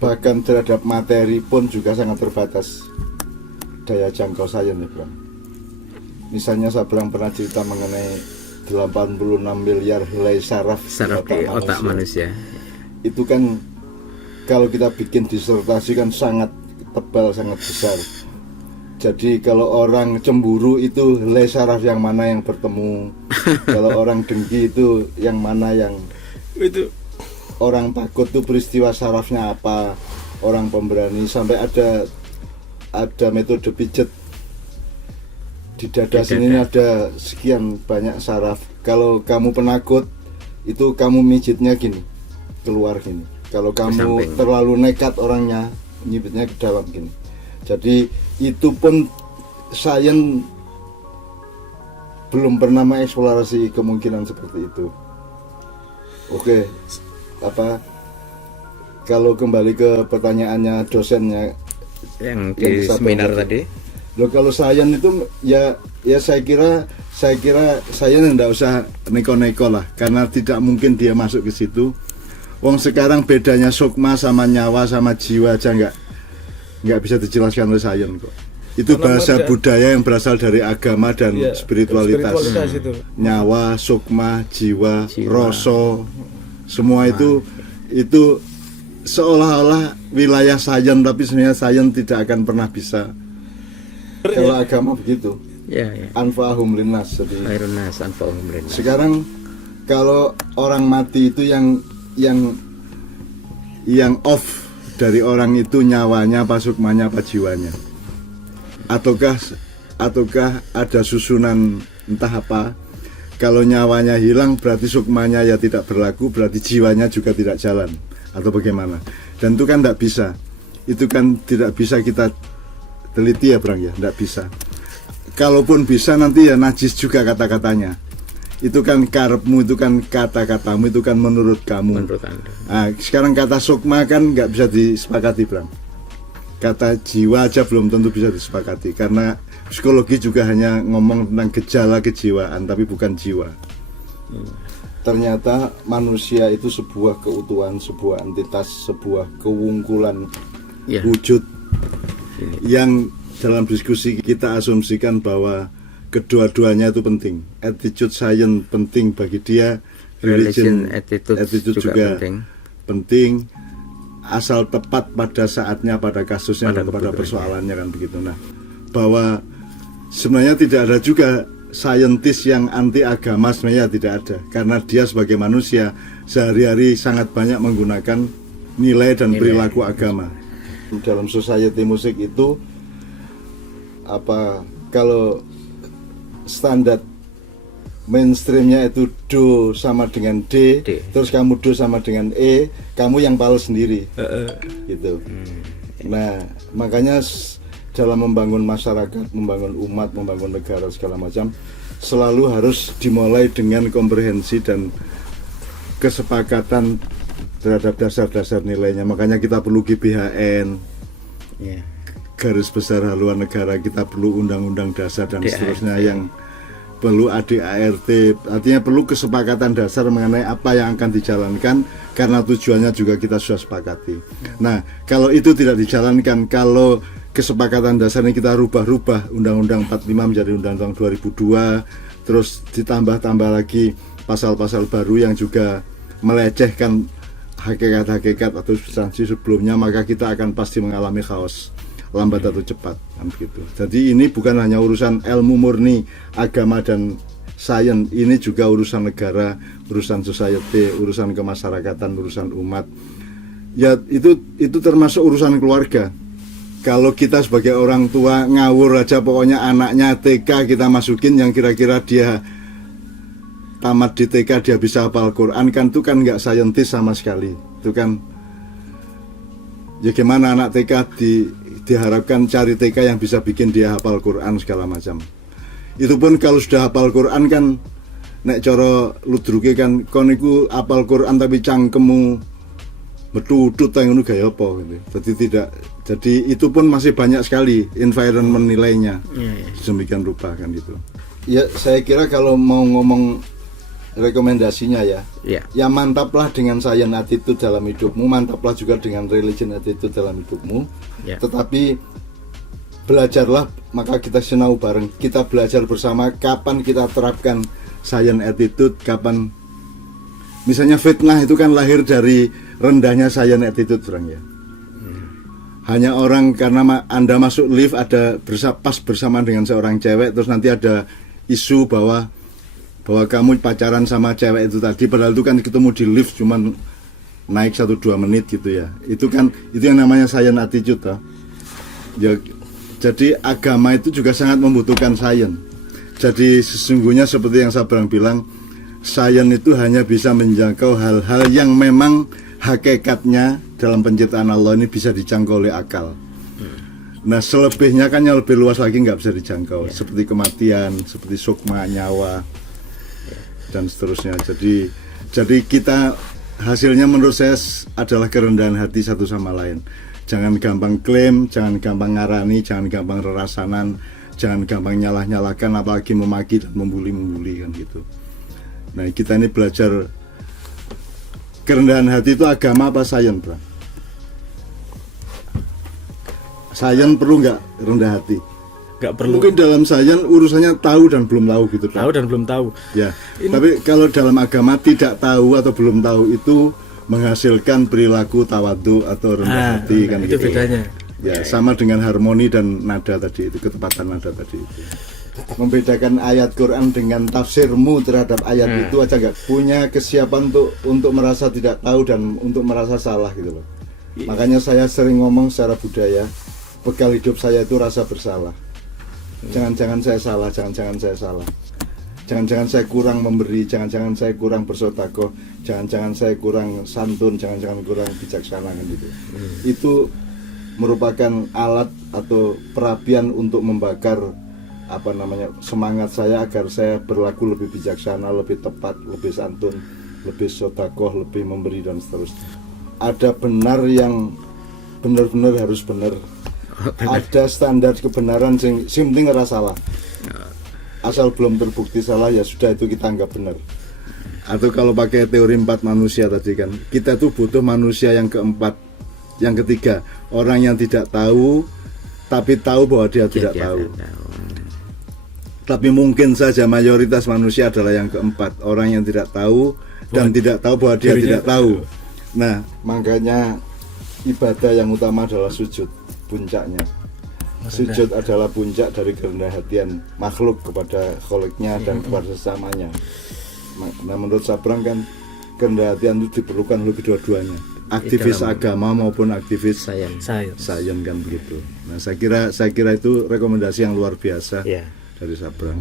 bahkan terhadap materi pun juga sangat terbatas daya jangkau sains ya Bang. Misalnya saya pernah cerita mengenai 86 miliar helai saraf di otak manusia. Itu kan kalau kita bikin disertasi kan sangat tebal, sangat besar. Jadi kalau orang cemburu itu helai saraf yang mana yang bertemu. Kalau orang dengki itu yang mana yang itu. Orang takut tuh peristiwa sarafnya apa, orang pemberani, sampai ada metode pijet di dada sini ada sekian banyak saraf. Kalau kamu penakut itu kamu mijitnya gini, keluar gini. Kalau kamu terlalu nekat orangnya, nyibitnya ke dalam gini. Jadi itu pun sains belum pernah mengeksplorasi kemungkinan seperti itu. Oke. Kalau kembali ke pertanyaannya dosennya yang di seminar tadi, kalau sains itu ya saya kira sains tidak usah neko-neko lah, karena tidak mungkin dia masuk ke situ. Wong sekarang bedanya sukma sama nyawa sama jiwa aja nggak bisa dijelaskan oleh sains kok. Itu bahasa budaya yang berasal dari agama dan spiritualitas. Itu. Nyawa, sukma, jiwa. Rasa, semua itu seolah-olah wilayah sains, tapi sebenarnya sains tidak akan pernah bisa. Kalau agama begitu. Anfa'ahum linnas. Sekarang kalau orang mati itu yang off dari orang itu nyawanya, apa sukmanya, apa jiwanya? Ataukah ada susunan entah apa? Kalau nyawanya hilang berarti sukmanya ya tidak berlaku, berarti jiwanya juga tidak jalan, atau bagaimana? Dan itu kan tidak bisa. Itu kan tidak bisa kita teliti ya Bang ya, tidak bisa. Kalaupun bisa nanti ya najis juga kata-katanya. Itu kan karepmu, itu kan kata-katamu, itu kan menurut kamu. Menurut Anda. Nah, sekarang kata sukma kan nggak bisa disepakati Bang. Kata jiwa aja belum tentu bisa disepakati, karena psikologi juga hanya ngomong tentang gejala kejiwaan tapi bukan jiwa. Ternyata manusia itu sebuah keutuhan, sebuah entitas, sebuah kewungkulan wujud yang dalam diskusi kita asumsikan bahwa kedua-duanya itu penting. Attitude science penting bagi dia, religion attitude juga penting. Asal tepat pada saatnya, pada kasusnya, pada persoalannya kan begitu. Nah, bahwa sebenarnya tidak ada juga saintis yang anti agama, sebenarnya tidak ada, karena dia sebagai manusia sehari-hari sangat banyak menggunakan nilai dan perilaku agama. Dalam society musik itu kalau standar mainstreamnya itu do sama dengan D, terus kamu do sama dengan E, kamu yang pal sendiri, gitu. Nah, makanya dalam membangun masyarakat, membangun umat, membangun negara segala macam, selalu harus dimulai dengan komprehensi dan kesepakatan terhadap dasar-dasar nilainya. Makanya kita perlu GBHN, garis besar haluan negara, kita perlu undang-undang dasar dan seterusnya, yang perlu ADART, artinya perlu kesepakatan dasar mengenai apa yang akan dijalankan, karena tujuannya juga kita sudah sepakati. Nah, kalau itu tidak dijalankan, kalau kesepakatan dasarnya kita rubah-rubah, Undang-Undang 45 menjadi Undang-Undang 2002, terus ditambah-tambah lagi pasal-pasal baru yang juga melecehkan hakikat-hakikat atau substansi sebelumnya, maka kita akan pasti mengalami chaos, lambat atau cepat, kan begitu. Jadi ini bukan hanya urusan ilmu murni, agama dan sains, ini juga urusan negara, urusan society, urusan kemasyarakatan, urusan umat. Ya itu termasuk urusan keluarga. Kalau kita sebagai orang tua ngawur aja, pokoknya anaknya TK kita masukin yang kira-kira dia tamat di TK dia bisa hafal Quran, kan itu kan nggak saintis sama sekali. Itu kan ya gimana anak TK diharapkan cari TK yang bisa bikin dia hafal Quran segala macam. Itu pun kalau sudah hafal Quran kan nek cara ludruke kan kon iku hafal Quran tapi cangkemmu betutut yang ngono gaya apa gitu. Jadi itu pun masih banyak sekali environment nilainya. Sedemikian rupa kan gitu. Ya saya kira kalau mau ngomong rekomendasinya ya. Ya. Ya mantaplah dengan science attitude dalam hidupmu, mantaplah juga dengan religion attitude dalam hidupmu. Ya. Tetapi belajarlah, maka kita sinau bareng, kita belajar bersama kapan kita terapkan science attitude, kapan misalnya fitnah itu kan lahir dari rendahnya science attitude, Frank ya. Hanya orang karena Anda masuk lift ada pas bersamaan dengan seorang cewek, terus nanti ada isu bahwa kamu pacaran sama cewek itu tadi, padahal itu kan ketemu di lift cuman naik 1-2 menit gitu ya. Itu yang namanya science attitude toh. Ya, jadi agama itu juga sangat membutuhkan science. Jadi sesungguhnya seperti yang Sabrang bilang, science itu hanya bisa menjangkau hal-hal yang memang hakikatnya dalam penciptaan Allah ini bisa dijangkau oleh akal. Nah selebihnya kan yang lebih luas lagi nggak bisa dijangkau, seperti kematian, seperti sukma, nyawa, dan seterusnya. Jadi kita hasilnya menurut saya adalah kerendahan hati satu sama lain. Jangan gampang klaim, jangan gampang ngarani, jangan gampang rerasanan, jangan gampang nyalah-nyalahkan, apalagi memaki dan membuli kan gitu. Nah kita ini belajar kerendahan hati itu agama apa sains, Bro? Sains perlu nggak rendah hati? Nggak perlu. Mungkin dalam sains urusannya tahu dan belum tahu gitu. Tahu dan belum tahu. Ya. Tapi kalau dalam agama tidak tahu atau belum tahu itu menghasilkan perilaku tawadu atau rendah hati kan itu gitu. bedanya. Ya, sama dengan harmoni dan nada tadi itu, ketepatan nada tadi itu. Membedakan ayat Quran dengan tafsirmu terhadap ayat itu aja nggak punya kesiapan untuk merasa tidak tahu dan untuk merasa salah gitu loh. Makanya saya sering ngomong secara budaya, bekal hidup saya itu rasa bersalah. Jangan-jangan saya salah, jangan-jangan saya salah. Jangan-jangan saya kurang memberi, jangan-jangan saya kurang bersedekah, jangan-jangan saya kurang santun, jangan-jangan kurang bijaksana kan gitu. Itu merupakan alat atau perapian untuk membakar semangat saya agar saya berlaku lebih bijaksana, lebih tepat, lebih santun, lebih sedekah, lebih memberi dan seterusnya. Ada benar yang benar-benar harus benar. Ada standar kebenaran sing penting ora salah. Asal belum terbukti salah ya sudah itu kita anggap benar. Atau kalau pakai teori 4 manusia tadi kan, kita tuh butuh manusia yang keempat, yang ketiga, orang yang tidak tahu tapi tahu bahwa dia tidak tahu. Tapi mungkin saja mayoritas manusia adalah yang keempat, orang yang tidak tahu dan tidak tahu bahwa dia tidak tahu. Nah, makanya ibadah yang utama adalah sujud, puncaknya. Sujud adalah puncak dari kerendahan hatian makhluk kepada kholiknya dan kepada sesamanya. Nah, menurut Sabrang kan kerendahan hatian itu diperlukan oleh kedua-duanya, aktivis agama maupun aktivis sains kan begitu. Nah, saya kira itu rekomendasi yang luar biasa dari Sabrang.